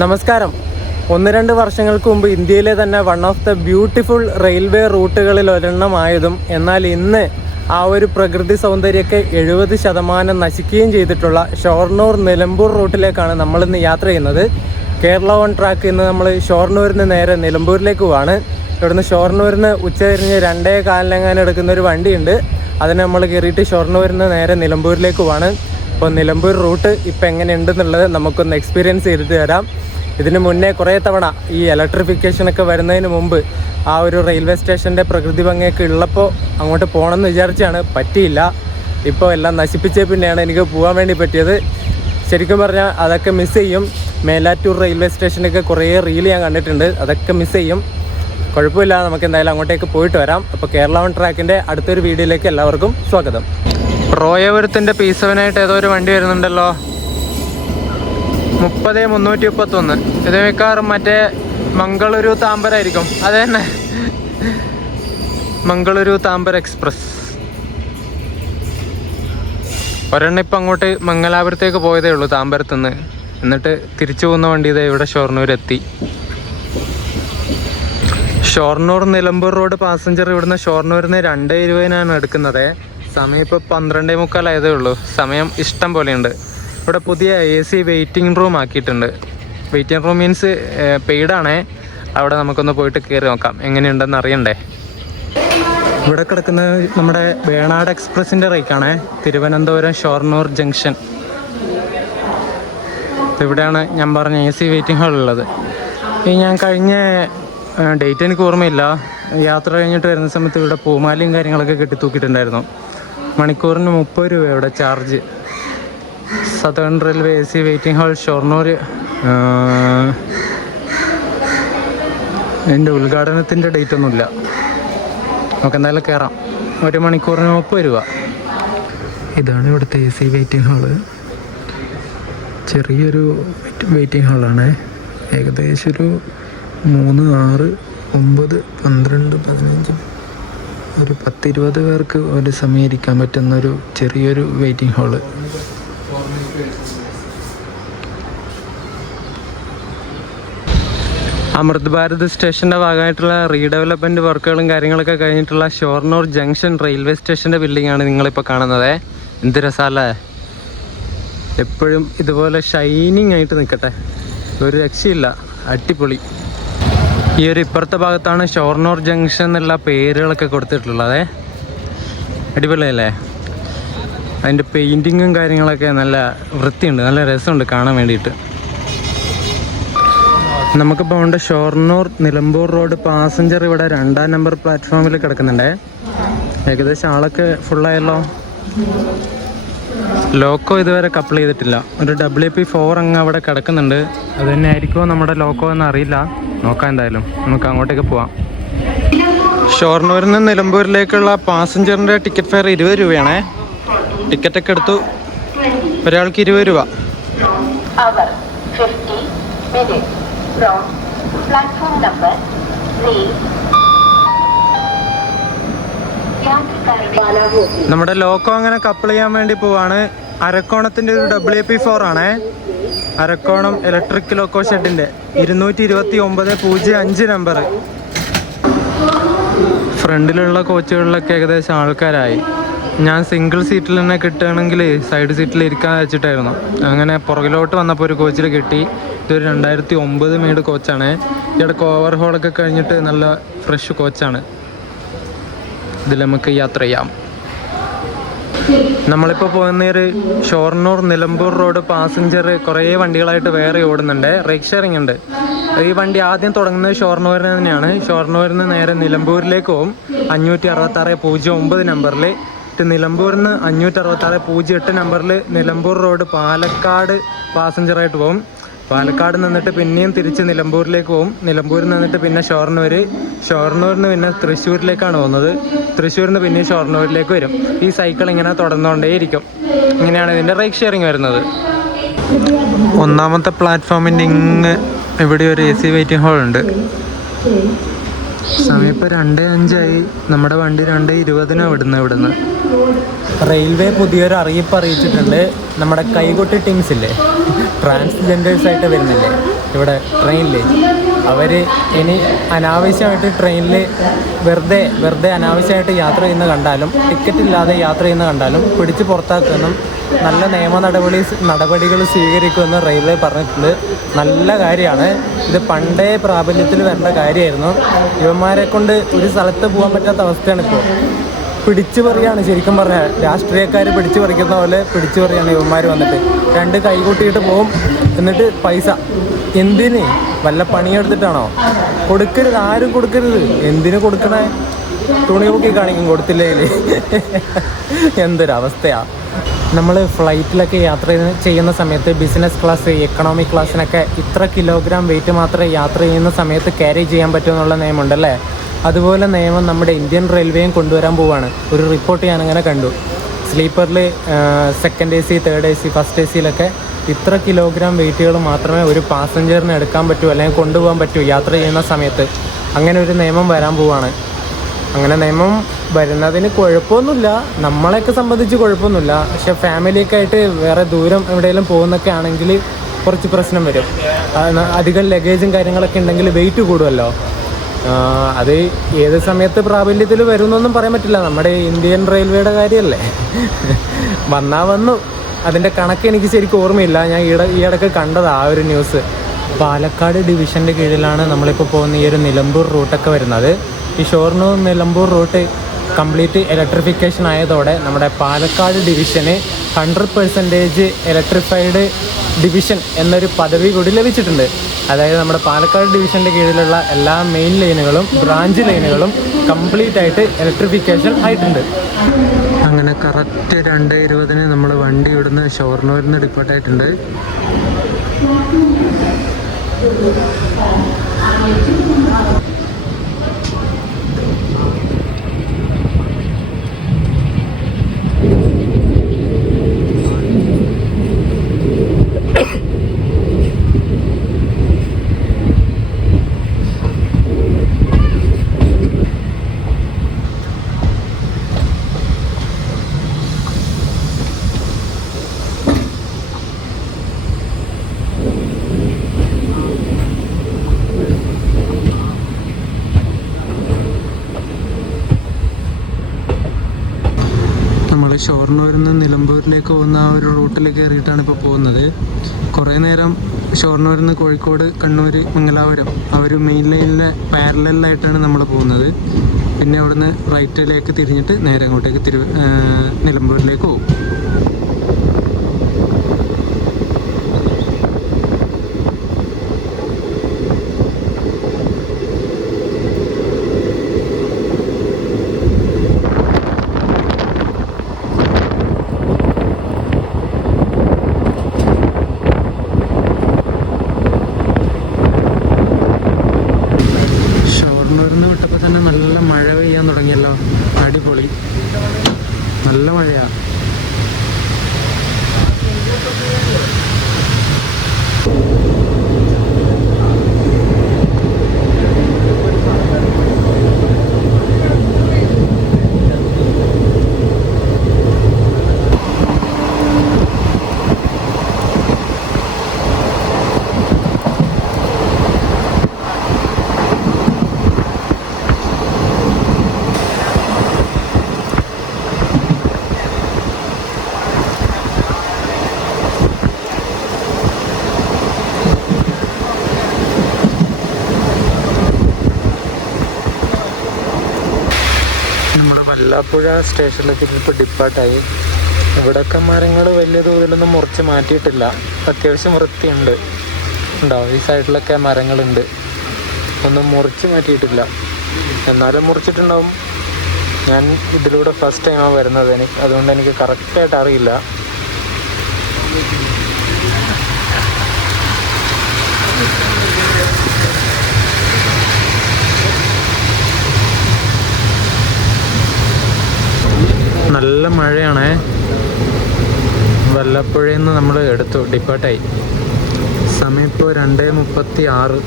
നമസ്കാരം. 1-2 വർഷങ്ങൾക്ക് മുമ്പ് ഇന്ത്യയിലെ തന്നെ one of the beautiful railway റൂട്ടുകളിൽ ഒരെണ്ണമായതും എന്നാൽ ഇന്ന് ആ ഒരു പ്രകൃതി സൗന്ദര്യമൊക്കെ 70% നശിക്കുകയും ചെയ്തിട്ടുള്ള ഷൊർണൂർ നിലമ്പൂർ റൂട്ടിലേക്കാണ് നമ്മളിന്ന് യാത്ര ചെയ്യുന്നത്. കേരള വൺ ട്രാക്ക് ഇന്ന് നമ്മൾ ഷൊർണൂരിൽ നിന്ന് നേരെ നിലമ്പൂരിലേക്ക് പോവാണ്. ഇവിടുന്ന് ഷൊർണൂരിൽ നിന്ന് ഉച്ചതിരിഞ്ഞ് 2:15 എടുക്കുന്ന ഒരു വണ്ടിയുണ്ട്. അതിന് നമ്മൾ കയറിയിട്ട് ഷൊർണൂരിൽ നിന്ന് നേരെ നിലമ്പൂരിലേക്ക് പോവാണ്. അപ്പോൾ നിലമ്പൂർ റൂട്ട് ഇപ്പോൾ എങ്ങനെയുണ്ടെന്നുള്ളത് നമുക്കൊന്ന് എക്സ്പീരിയൻസ് ചെയ്തിട്ട് തരാം. ഇതിന് മുന്നേ കുറേ തവണ ഈ ഇലക്ട്രിഫിക്കേഷനൊക്കെ വരുന്നതിന് മുമ്പ് ആ ഒരു റെയിൽവേ സ്റ്റേഷൻ്റെ പ്രകൃതി ഭംഗിയൊക്കെ ഉള്ളപ്പോൾ അങ്ങോട്ട് പോകണമെന്ന് വിചാരിച്ചാണ്, പറ്റിയില്ല. ഇപ്പോൾ എല്ലാം നശിപ്പിച്ച പിന്നെയാണ് എനിക്ക് പോകാൻ വേണ്ടി പറ്റിയത്. ശരിക്കും പറഞ്ഞാൽ അതൊക്കെ മിസ് ചെയ്യും. മേലാറ്റൂർ റെയിൽവേ സ്റ്റേഷനൊക്കെ കുറേ റീൽ ഞാൻ കണ്ടിട്ടുണ്ട്, അതൊക്കെ മിസ് ചെയ്യും. കുഴപ്പമില്ല, നമുക്ക് എന്തായാലും അങ്ങോട്ടേക്ക് പോയിട്ട് വരാം. അപ്പോൾ കേരള വൺ ട്രാക്കിൻ്റെ അടുത്തൊരു വീഡിയോയിലേക്ക് എല്ലാവർക്കും സ്വാഗതം. റോയപുരത്തിൻ്റെ P7 ഏതോ ഒരു വണ്ടി വരുന്നുണ്ടല്ലോ, 30-331. ഇത് മിക്കവാറും മറ്റേ മംഗളൂരു താമ്പരായിരിക്കും. അത് തന്നെ, മംഗളൂരു താമ്പര എക്സ്പ്രസ്. ഒരെണ്ണം ഇപ്പം അങ്ങോട്ട് മംഗലാപുരത്തേക്ക് പോയതേ ഉള്ളൂ താമ്പരത്തുനിന്ന്. എന്നിട്ട് തിരിച്ചു പോകുന്ന വണ്ടി ഇതേ ഇവിടെ ഷൊർണൂരെത്തി. ഷൊർണൂർ നിലമ്പൂർ റോഡ് പാസഞ്ചർ ഇവിടുന്ന് ഷൊർണൂരിൽ നിന്ന് 2:20 എടുക്കുന്നത്. സമയം ഇപ്പോൾ 12:45 ആയതേ ഉള്ളൂ. സമയം ഇഷ്ടം പോലെയുണ്ട്. ഇവിടെ പുതിയ AC വെയിറ്റിംഗ് റൂം ആക്കിയിട്ടുണ്ട്. വെയിറ്റിംഗ് റൂം മീൻസ് പെയ്ഡാണേ. അവിടെ നമുക്കൊന്ന് പോയിട്ട് കയറി നോക്കാം എങ്ങനെയുണ്ടെന്ന് അറിയണ്ടേ. ഇവിടെ കിടക്കുന്നത് നമ്മുടെ വേണാട് എക്സ്പ്രസിൻ്റെ റേക്കാണേ, തിരുവനന്തപുരം ഷൊർണൂർ ജംഗ്ഷൻ. ഇവിടെയാണ് ഞാൻ പറഞ്ഞ AC വെയിറ്റിംഗ് ഹാൾ ഉള്ളത്. ഈ ഞാൻ കഴിഞ്ഞ ഡേറ്റ് എനിക്ക് ഓർമ്മയില്ല, യാത്ര കഴിഞ്ഞിട്ട് വരുന്ന സമയത്ത് ഇവിടെ പൂമാലയും കാര്യങ്ങളൊക്കെ കെട്ടിത്തൂക്കിയിട്ടുണ്ടായിരുന്നു. മണിക്കൂറിന് 30 രൂപ ഇവിടെ charge. Southern railway AC waiting hall Shoranur. എൻ്റെ ഉദ്ഘാടനത്തിൻ്റെ ഡേറ്റ് ഒന്നുമില്ല, നമുക്ക് എന്തായാലും കയറാം. 1 മണിക്കൂറിന് 30 രൂപ. ഇതാണ് ഇവിടുത്തെ AC വെയിറ്റിംഗ് ഹാള്. ചെറിയൊരു വെയിറ്റിംഗ് ഹാളാണ്. ഏകദേശം ഒരു 3, 6, 9, 12, 15, ഒരു 10-20 പേർക്ക് ഒരു സമയം ഇരിക്കാൻ പറ്റുന്നൊരു ചെറിയൊരു വെയിറ്റിംഗ് ഹാള്. അമൃത് ഭാരത് സ്റ്റേഷൻ്റെ ഭാഗമായിട്ടുള്ള റീഡെവലപ്മെൻറ്റ് വർക്കുകളും കാര്യങ്ങളൊക്കെ കഴിഞ്ഞിട്ടുള്ള ഷൊർണൂർ ജംഗ്ഷൻ റെയിൽവേ സ്റ്റേഷൻ്റെ ബിൽഡിങ്ങാണ് നിങ്ങളിപ്പോൾ കാണുന്നത്. എന്ത് രസമല്ലേ, എപ്പോഴും ഇതുപോലെ ഷൈനിങ് ആയിട്ട് നിൽക്കട്ടെ, ഒരു രക്ഷയില്ല, അടിപൊളി. ഈ ഒരു ഇപ്പുറത്തെ ഭാഗത്താണ് ഷൊർണൂർ ജംഗ്ഷൻ എന്നുള്ള പേരുകളൊക്കെ കൊടുത്തിട്ടുള്ളത്. അടിപൊളിയല്ലേ, അതിൻ്റെ പെയിൻറ്റിങ്ങും കാര്യങ്ങളൊക്കെ നല്ല വൃത്തിയുണ്ട്, നല്ല രസമുണ്ട് കാണാൻ വേണ്ടിയിട്ട്. നമുക്കിപ്പോൾ ഉണ്ട് ഷൊർണൂർ നിലമ്പൂർ റോഡ് പാസഞ്ചർ ഇവിടെ 2ാം നമ്പർ പ്ലാറ്റ്ഫോമിൽ കിടക്കുന്നുണ്ട്. ഏകദേശം ആളൊക്കെ ഫുള്ളായല്ലോ. ലോക്കോ ഇതുവരെ കപ്പിൾ ചെയ്തിട്ടില്ല. ഒരു WP4 അങ്ങ് അവിടെ കിടക്കുന്നുണ്ട്. അത് തന്നെ ആയിരിക്കുമോ നമ്മുടെ ലോക്കോ എന്ന് അറിയില്ല, നോക്കാം. എന്തായാലും നമുക്ക് അങ്ങോട്ടേക്ക് പോവാം. ഷൊർണൂരിൽ നിന്ന് നിലമ്പൂരിലേക്കുള്ള പാസഞ്ചറിൻ്റെ ടിക്കറ്റ് ഫെയർ 20 രൂപയാണേ. ടിക്കറ്റൊക്കെ എടുത്തു, ഒരാൾക്ക് 20 രൂപ. നമ്മുടെ ലോക്കോ അങ്ങനെ കപ്പിൾ ചെയ്യാൻ വേണ്ടി പോവാണ്. അരക്കോണത്തിൻ്റെ ഒരു WP4 ആണേ. അരക്കോണം ഇലക്ട്രിക് ലോക്കോ ഷെഡിൻ്റെ 229.05 നമ്പർ. ഫ്രണ്ടിലുള്ള കോച്ചുകളിലൊക്കെ ഏകദേശം ആൾക്കാരായി. ഞാൻ സിംഗിൾ സീറ്റിൽ തന്നെ കിട്ടുകയാണെങ്കിൽ സൈഡ് സീറ്റിൽ ഇരിക്കാൻ വെച്ചിട്ടായിരുന്നു. അങ്ങനെ പുറകിലോട്ട് വന്നപ്പോൾ ഒരു കോച്ചിൽ കിട്ടി. ഇതൊരു 2009 മെയ്ഡ് കോച്ചാണ്. ഇടയ്ക്ക് ഓവർഹോളൊക്കെ കഴിഞ്ഞിട്ട് നല്ല ഫ്രഷ് കോച്ചാണ്. ഇതിൽ നമുക്ക് യാത്ര ചെയ്യാം. നമ്മളിപ്പോൾ പോകുന്ന ഒരു ഷൊർണൂർ നിലമ്പൂർ റോഡ് പാസഞ്ചർ കുറേ വണ്ടികളായിട്ട് വേറെ ഓടുന്നുണ്ട്. റേക്ക് ഷെയറിംഗ് ഉണ്ട്. ഈ വണ്ടി ആദ്യം തുടങ്ങുന്നത് ഷൊർണൂരിൽ തന്നെയാണ്. ഷൊർണൂരിൽ നിന്ന് നേരെ നിലമ്പൂരിലേക്ക് പോകും 566.09 നമ്പറിൽ. നിലമ്പൂരിൽ നിന്ന് 566.08 നമ്പറിൽ നിലമ്പൂർ റോഡ് പാലക്കാട് പാസഞ്ചറായിട്ട് പോകും. പാലക്കാട് നിന്നിട്ട് പിന്നെയും തിരിച്ച് നിലമ്പൂരിലേക്ക് പോകും. നിലമ്പൂരിൽ നിന്നിട്ട് പിന്നെ ഷൊർണൂരിൽ നിന്ന് പിന്നെ തൃശ്ശൂരിലേക്കാണ് പോകുന്നത്. തൃശ്ശൂരിൽ നിന്ന് പിന്നെ ഷൊർണൂരിലേക്ക് വരും. ഈ സൈക്കിൾ ഇങ്ങനെ തുടർന്നുകൊണ്ടേയിരിക്കും. ഇങ്ങനെയാണ് ഇതിൻ്റെ റേക്ക് ഷെയറിങ് വരുന്നത്. 1ാമത്തെ പ്ലാറ്റ്ഫോമിൻ്റെ ഇങ്ങ് ഇവിടെ ഒരു AC വെയിറ്റിംഗ് ഹാൾ ഉണ്ട്. സമയം ഇപ്പോൾ 2:05 നമ്മുടെ വണ്ടി 2:20 ഇവിടുന്ന്. റെയിൽവേ പുതിയൊരു അറിയിപ്പ് അറിയിച്ചിട്ടുണ്ട്. നമ്മുടെ കൈകൊട്ടി ടീംസ് ഇല്ലേ, ട്രാൻസ്ജെൻഡേഴ്സ് ആയിട്ട് വരുന്നില്ലേ, ഇവിടെ ട്രെയിനിൽ അവർ ഇനി അനാവശ്യമായിട്ട് ട്രെയിനിൽ വെറുതെ അനാവശ്യമായിട്ട് യാത്ര ചെയ്യുന്ന കണ്ടാലും ടിക്കറ്റ് ഇല്ലാതെ യാത്ര ചെയ്യുന്ന കണ്ടാലും പിടിച്ച് പുറത്താക്കുമെന്നും നല്ല നിയമ നടപടികൾ സ്വീകരിക്കുമെന്ന് റെയിൽവേ പറഞ്ഞിട്ടുണ്ട്. നല്ല കാര്യമാണ്. ഇത് പണ്ടേ പ്രാബല്യത്തിൽ വരേണ്ട കാര്യമായിരുന്നു. ഇവന്മാരെ കൊണ്ട് ഒരു സ്ഥലത്ത് പോകാൻ പറ്റാത്ത അവസ്ഥയാണ് ഇപ്പോൾ. പിടിച്ചു പറിയാണ് ശരിക്കും പറഞ്ഞാൽ. രാഷ്ട്രീയക്കാർ പിടിച്ചു പറിക്കുന്ന പോലെ പിടിച്ചു പറിയാണ് ഇവന്മാർ വന്നിട്ട്. 2 കൈ കൂട്ടിയിട്ട് പോകും, എന്നിട്ട് പൈസ എന്തിന്? വല്ല പണിയെടുത്തിട്ടാണോ? കൊടുക്കരുത്, ആരും കൊടുക്കരുത്. എന്തിനു കൊടുക്കണേ? തുണി പൊക്കി കാണിക്കും കൊടുത്തില്ലെങ്കിൽ. എന്തൊരവസ്ഥയാണ്. നമ്മൾ ഫ്ലൈറ്റിലൊക്കെ യാത്ര ചെയ്യുന്ന സമയത്ത് ബിസിനസ് ക്ലാസ്, എക്കണോമിക് ക്ലാസ്സിനൊക്കെ ഇത്ര കിലോഗ്രാം വെയിറ്റ് മാത്രമേ യാത്ര ചെയ്യുന്ന സമയത്ത് ക്യാരി ചെയ്യാൻ പറ്റുമെന്നുള്ള നിയമമുണ്ടല്ലേ? അതുപോലെ നിയമം നമ്മുടെ ഇന്ത്യൻ റെയിൽവേയും കൊണ്ടുവരാൻ പോവുകയാണ്. ഒരു റിപ്പോർട്ട് ഞാനങ്ങനെ കണ്ടു. സ്ലീപ്പറിൽ second AC, third AC, first ACയിലൊക്കെ ഇത്ര കിലോഗ്രാം വെയിറ്റുകൾ മാത്രമേ ഒരു പാസഞ്ചറിന് എടുക്കാൻ പറ്റൂ അല്ലെങ്കിൽ കൊണ്ടുപോകാൻ പറ്റൂ യാത്ര ചെയ്യുന്ന സമയത്ത്. അങ്ങനെ ഒരു നിയമം വരാൻ പോവുകയാണ്. അങ്ങനെ നിയമം വരുന്നതിന് കുഴപ്പമൊന്നുമില്ല, നമ്മളെയൊക്കെ സംബന്ധിച്ച് കുഴപ്പമൊന്നുമില്ല. പക്ഷെ ഫാമിലിയൊക്കെ ആയിട്ട് വേറെ ദൂരം എവിടെയെങ്കിലും പോകുന്നൊക്കെ ആണെങ്കിൽ കുറച്ച് പ്രശ്നം വരും. അധികം ലഗേജും കാര്യങ്ങളൊക്കെ ഉണ്ടെങ്കിൽ വെയിറ്റ് കൂടുമല്ലോ. അത് ഏത് സമയത്ത് പ്രാബല്യത്തിൽ വരുമെന്നൊന്നും പറയാൻ പറ്റില്ല. നമ്മുടെ ഇന്ത്യൻ റെയിൽവേയുടെ കാര്യമല്ലേ. വന്നാൽ വന്നു. അതിൻ്റെ കണക്ക് എനിക്ക് ശരിക്കും ഓർമ്മയില്ല. ഞാൻ ഈയിടയ്ക്ക് കണ്ടതാണ് ആ ഒരു ന്യൂസ്. പാലക്കാട് ഡിവിഷൻ്റെ കീഴിലാണ് നമ്മളിപ്പോൾ പോകുന്ന ഈ ഒരു നിലമ്പൂർ റൂട്ടൊക്കെ വരുന്നത്. ഈ Shoranur Nilambur route complete electrification ആയതോടെ നമ്മുടെ പാലക്കാട് ഡിവിഷന് 100% ഇലക്ട്രിഫൈഡ് ഡിവിഷൻ എന്നൊരു പദവി കൂടി ലഭിച്ചിട്ടുണ്ട്. അതായത് നമ്മുടെ പാലക്കാട് ഡിവിഷൻ്റെ കീഴിലുള്ള എല്ലാ മെയിൻ ലൈനുകളും ബ്രാഞ്ച് ലൈനുകളും കംപ്ലീറ്റ് ആയിട്ട് ഇലക്ട്രിഫിക്കേഷൻ ആയിട്ടുണ്ട്. അങ്ങനെ കറക്റ്റ് 2:20 നമ്മൾ വണ്ടി ഇവിടുന്ന് ഷൊർണൂരിൽ നിന്ന് ഡിപ്പോർട്ടായിട്ടുണ്ട്. ഷൊർണൂരിൽ നിന്ന് നിലമ്പൂരിലേക്ക് പോകുന്ന ആ ഒരു റൂട്ടിൽ കയറിയിട്ടാണ് ഇപ്പോൾ പോകുന്നത്. കുറേ നേരം ഷൊർണൂരിൽ നിന്ന് കോഴിക്കോട്, കണ്ണൂർ, മംഗലാപുരം ആ ഒരു മെയിൻ ലൈനിലെ പാരലലായിട്ടാണ് നമ്മൾ പോകുന്നത്. പിന്നെ അവിടുന്ന് റൈറ്റിലേക്ക് തിരിഞ്ഞിട്ട് നേരെ അങ്ങോട്ടേക്ക് നിലമ്പൂരിലേക്ക് പോകും. നല്ല മഴയാ. വല്ലാപ്പുഴ സ്റ്റേഷനിലേക്ക് ഇപ്പോൾ ഡിപ്പാർട്ടായി. ഇവിടെയൊക്കെ മരങ്ങൾ വലിയ തോതിലൊന്നും മുറിച്ച് മാറ്റിയിട്ടില്ല. അത്യാവശ്യം വൃത്തിയുണ്ട്. ഉണ്ടാവും ഈ സൈഡിലൊക്കെ മരങ്ങളുണ്ട്, ഒന്നും മുറിച്ച് മാറ്റിയിട്ടില്ല. എന്നാലും മുറിച്ചിട്ടുണ്ടാവും. ഞാൻ ഇതിലൂടെ ഫസ്റ്റ് ടൈമാണ് വരുന്നത്, അതുകൊണ്ട് എനിക്ക് കറക്റ്റായിട്ട് അറിയില്ല. നല്ല മഴയാണേ. വല്ലപ്പുഴയിൽ നിന്ന് നമ്മൾ എടുത്തു, ഡിപ്പാർട്ടായി. സമയം ഇപ്പോൾ 2:36.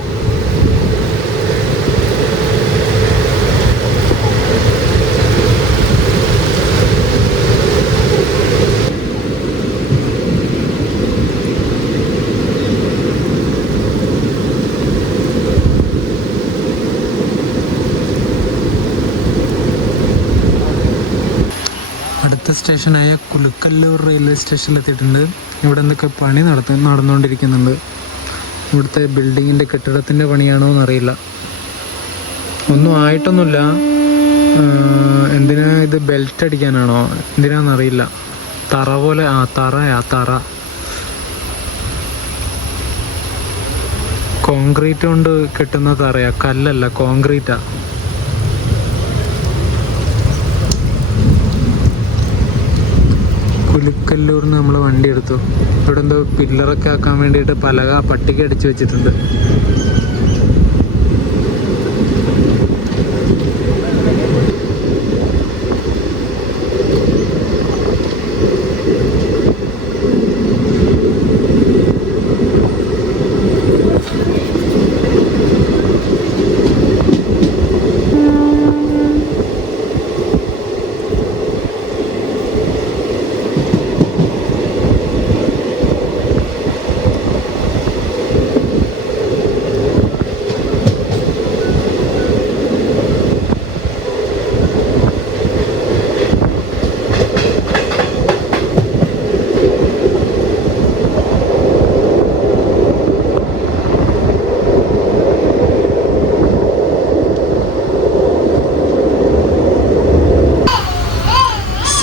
സ്റ്റേഷനായ കുലുക്കല്ലൂർ റെയിൽവേ സ്റ്റേഷനിൽ എത്തിയിട്ടുണ്ട്. ഇവിടെ എന്തൊക്കെ പണി നടന്നുകൊണ്ടിരിക്കുന്നുണ്ട്. ഇവിടുത്തെ ബിൽഡിങ്ങിൻ്റെ കെട്ടിടത്തിൻ്റെ പണിയാണോ എന്നറിയില്ല. ഒന്നും ആയിട്ടൊന്നുമില്ല. എന്തിനാ ഇത്, ബെൽറ്റ് അടിക്കാനാണോ എന്തിനാണെന്നറിയില്ല. തറ പോലെ, തറ കോൺക്രീറ്റ് കൊണ്ട് കെട്ടുന്ന തറയാ, കല്ലല്ല കോൺക്രീറ്റാ. കുലുക്കല്ലൂരിന്ന് നമ്മൾ വണ്ടി എടുത്തു. ഇവിടെ എന്തോ പില്ലറൊക്കെ ആക്കാൻ വേണ്ടിയിട്ട് പലക പട്ടിക അടിച്ചു വെച്ചിട്ടുണ്ട്.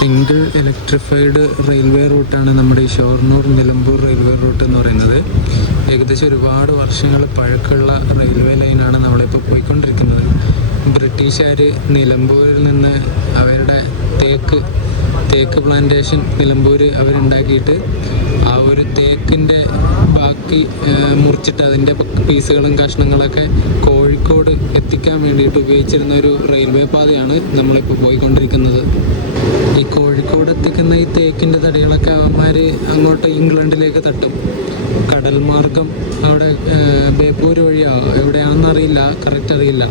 സിംഗിൾ ഇലക്ട്രിഫൈഡ് റെയിൽവേ റൂട്ടാണ് നമ്മുടെ ഈ ഷൊർണൂർ നിലമ്പൂർ റെയിൽവേ റൂട്ട് എന്ന് പറയുന്നത്. ഏകദേശം ഒരുപാട് വർഷങ്ങൾ പഴക്കമുള്ള റെയിൽവേ ലൈനാണ് നമ്മളിപ്പോൾ പോയിക്കൊണ്ടിരിക്കുന്നത്. ബ്രിട്ടീഷുകാർ നിലമ്പൂരിൽ നിന്ന് അവരുടെ തേക്ക് പ്ലാന്റേഷൻ നിലമ്പൂർ അവരുണ്ടാക്കിയിട്ട് ആ ഒരു തേക്കിൻ്റെ ബാക്കി മുറിച്ചിട്ട് അതിൻ്റെ പീസുകളും കഷ്ണങ്ങളൊക്കെ കോഴിക്കോട് എത്തിക്കാൻ വേണ്ടിയിട്ട് ഉപയോഗിച്ചിരുന്ന ഒരു റെയിൽവേ പാതയാണ് നമ്മളിപ്പോൾ പോയിക്കൊണ്ടിരിക്കുന്നത്. ഈ കോഴിക്കോട് എത്തിക്കുന്ന ഈ തേക്കിൻ്റെ തടികളൊക്കെ അവന്മാർ അങ്ങോട്ട് ഇംഗ്ലണ്ടിലേക്ക് തട്ടും. കടൽ മാർഗം അവിടെ ബേപ്പൂർ വഴിയോ എവിടെയാണെന്നറിയില്ല, കറക്റ്റ് അറിയില്ല.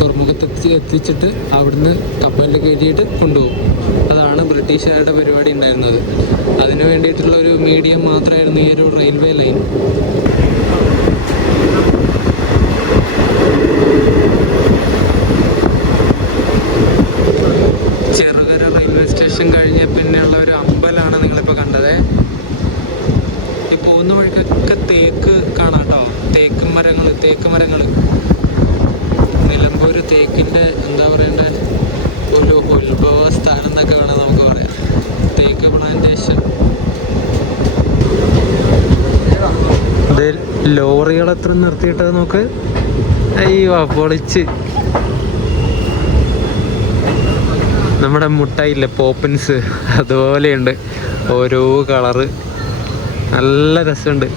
തുറമുഖത്ത് എത്തിച്ചിട്ട് അവിടുന്ന് കപ്പലിൽ കയറ്റിയിട്ട് കൊണ്ടുപോകും. അതാണ് ബ്രിട്ടീഷുകാരുടെ പരിപാടി ഉണ്ടായിരുന്നത്. അതിനു വേണ്ടിയിട്ടുള്ള ഒരു മീഡിയം മാത്രമായിരുന്നു ഈ ഒരു railway line. Cherukara railway station കഴിഞ്ഞ പിന്നെയുള്ള ഒരു അമ്പലമാണ് നിങ്ങളിപ്പോൾ കണ്ടത്. ഈ പോകുന്ന വഴിക്കൊക്കെ തേക്ക് കാണാം കേട്ടോ. തേക്ക് മരങ്ങൾ നിലമ്പൂർ തേക്കിൻ്റെ എന്താ പറയണ്ടേ, ഒരു ഉത്ഭവ സ്ഥാനം എന്നൊക്കെ വേണം നമുക്ക് പറയാം. തേക്ക് പ്ലാന്റേഷൻ. ഇത് ലോറികൾ എത്ര നിർത്തിയിട്ടത് നോക്ക്. അയ്യോ പൊളിച്ച്. നമ്മുടെ മുട്ടായില്ലേ പോപ്പിൻസ്, അതുപോലെയുണ്ട്. ഓരോ കളറ്, നല്ല രസമുണ്ട്.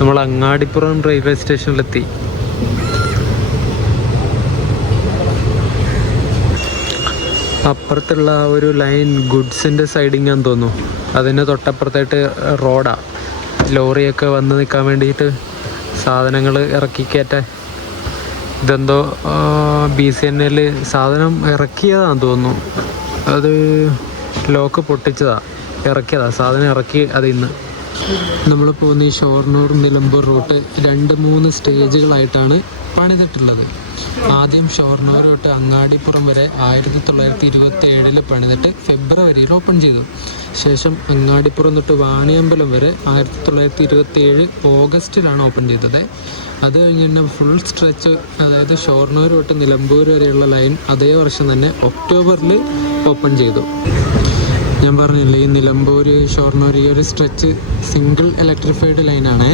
നമ്മൾ അങ്ങാടിപ്പുറം റെയിൽവേ സ്റ്റേഷനിലെത്തി. അപ്പുറത്തുള്ള ഒരു ലൈൻ ഗുഡ്സിൻ്റെ സൈഡിങ് ആണെന്ന് തോന്നുന്നു. അതിന് തൊട്ടപ്പുറത്തായിട്ട് റോഡാണ്. ലോറിയൊക്കെ വന്ന് നിൽക്കാൻ വേണ്ടിയിട്ട് സാധനങ്ങൾ ഇറക്കി കയറ്റാൻ. ഇതെന്തോ BCNL സാധനം ഇറക്കിയതാണെന്ന് തോന്നുന്നു. അത് ലോക്ക് ഇറക്കിയതാ സാധനം ഇറക്കി. അതിന്ന് നമ്മൾ പോകുന്ന ഈ ഷൊർണൂർ നിലമ്പൂർ റൂട്ട് 2-3 സ്റ്റേജുകളായിട്ടാണ് പണിതിട്ടുള്ളത്. ആദ്യം ഷൊർണൂർ തൊട്ട് അങ്ങാടിപ്പുറം വരെ 1927 പണിതിട്ട് ഫെബ്രുവരിയിൽ ഓപ്പൺ ചെയ്തു. ശേഷം അങ്ങാടിപ്പുറം തൊട്ട് വാണിയമ്പലം വരെ 1927 ഓഗസ്റ്റിലാണ് ഓപ്പൺ ചെയ്തത്. അത് കഴിഞ്ഞ് തന്നെ ഫുൾ സ്ട്രെച്ച്, അതായത് ഷൊർണൂർ തൊട്ട് നിലമ്പൂർ വരെയുള്ള ലൈൻ അതേ വർഷം തന്നെ ഒക്ടോബറിൽ ഓപ്പൺ ചെയ്തു. ഞാൻ പറഞ്ഞില്ലേ, ഈ നിലമ്പൂർ ഷൊർണൂർ ഈ ഒരു സ്ട്രെച്ച് സിംഗിൾ ഇലക്ട്രിഫൈഡ് ലൈനാണ്.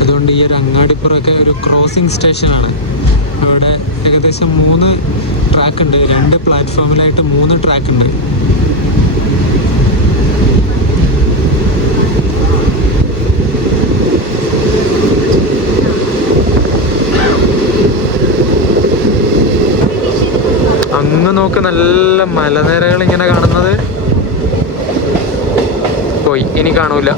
അതുകൊണ്ട് ഈ ഒരു അങ്ങാടിപ്പുറമൊക്കെ ഒരു ക്രോസിംഗ് സ്റ്റേഷനാണ്. അവിടെ ഏകദേശം 3 ട്രാക്ക് ഉണ്ട്. 2 പ്ലാറ്റ്ഫോമിലായിട്ട് 3 ട്രാക്ക് ഉണ്ട്. അങ്ങ് നോക്ക്, നല്ല മലനിരകൾ ഇങ്ങനെ കാണുന്നത്. പോയി, ഇനി കാണൂല.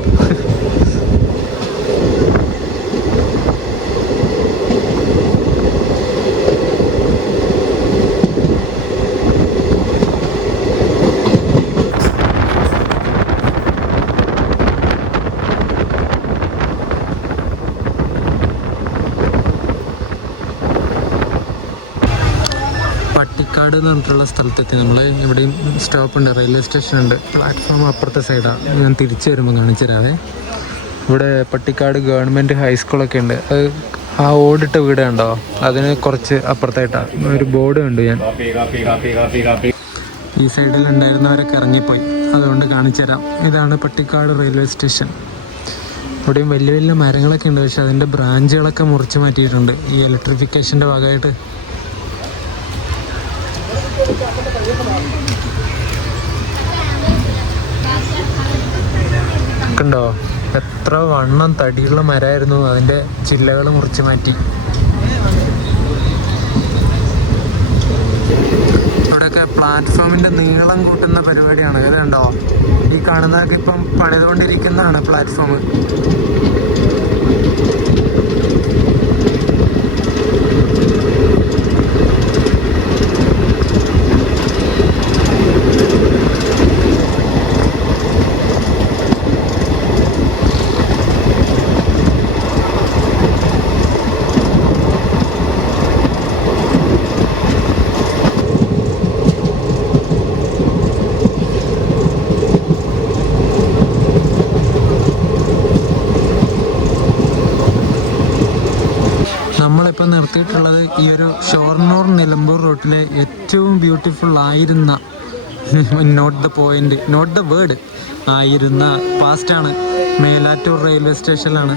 പട്ടിക്കാട് എന്ന് പറഞ്ഞിട്ടുള്ള സ്ഥലത്തെത്തി. നമ്മൾ ഇവിടെയും സ്റ്റോപ്പുണ്ട്, റെയിൽവേ സ്റ്റേഷൻ ഉണ്ട്. പ്ലാറ്റ്ഫോം അപ്പുറത്തെ സൈഡാണ്. ഞാൻ തിരിച്ചു വരുമ്പോൾ കാണിച്ചു തരാവേ. ഇവിടെ പട്ടിക്കാട് ഗവൺമെൻറ് ഹൈസ്കൂളൊക്കെ ഉണ്ട്. അത് ആ ഓടിട്ട വീട് കണ്ടോ, അതിന് കുറച്ച് അപ്പുറത്തായിട്ടാണ്. ഒരു ബോർഡ് കണ്ടു ഞാൻ. ഈ സൈഡിൽ ഉണ്ടായിരുന്നവരൊക്കെ ഇറങ്ങിപ്പോയി, അതുകൊണ്ട് കാണിച്ചു തരാം. ഇതാണ് പട്ടിക്കാട് റെയിൽവേ സ്റ്റേഷൻ. ഇവിടെയും വലിയ വലിയ മരങ്ങളൊക്കെ ഉണ്ട്, പക്ഷെ അതിൻ്റെ ബ്രാഞ്ചുകളൊക്കെ മുറിച്ച് മാറ്റിയിട്ടുണ്ട് ഈ ഇലക്ട്രിഫിക്കേഷൻ്റെ ഭാഗമായിട്ട്. കണ്ടോ എത്ര വണ്ണം തടിയുള്ള മരമായിരുന്നു, അതിൻ്റെ ചില്ലകൾ മുറിച്ച് മാറ്റി. ഇവിടെയൊക്കെ പ്ലാറ്റ്ഫോമിൻ്റെ നീളം കൂട്ടുന്ന പരിപാടിയാണ്. ഇത് കണ്ടോ, ഈ കാണുന്നതൊക്കെ ഇപ്പം പണിതുകൊണ്ടിരിക്കുന്നതാണ് പ്ലാറ്റ്ഫോം. നമ്മളിപ്പോൾ നിർത്തിയിട്ടുള്ളത് ഈ ഒരു ഷൊർണൂർ നിലമ്പൂർ റൂട്ടിലെ ഏറ്റവും ബ്യൂട്ടിഫുൾ ആയിരുന്ന, note the point, note the word, ആയിരുന്ന പാസ്റ്റാണ്. മേലാറ്റൂർ റെയിൽവേ സ്റ്റേഷനിലാണ്.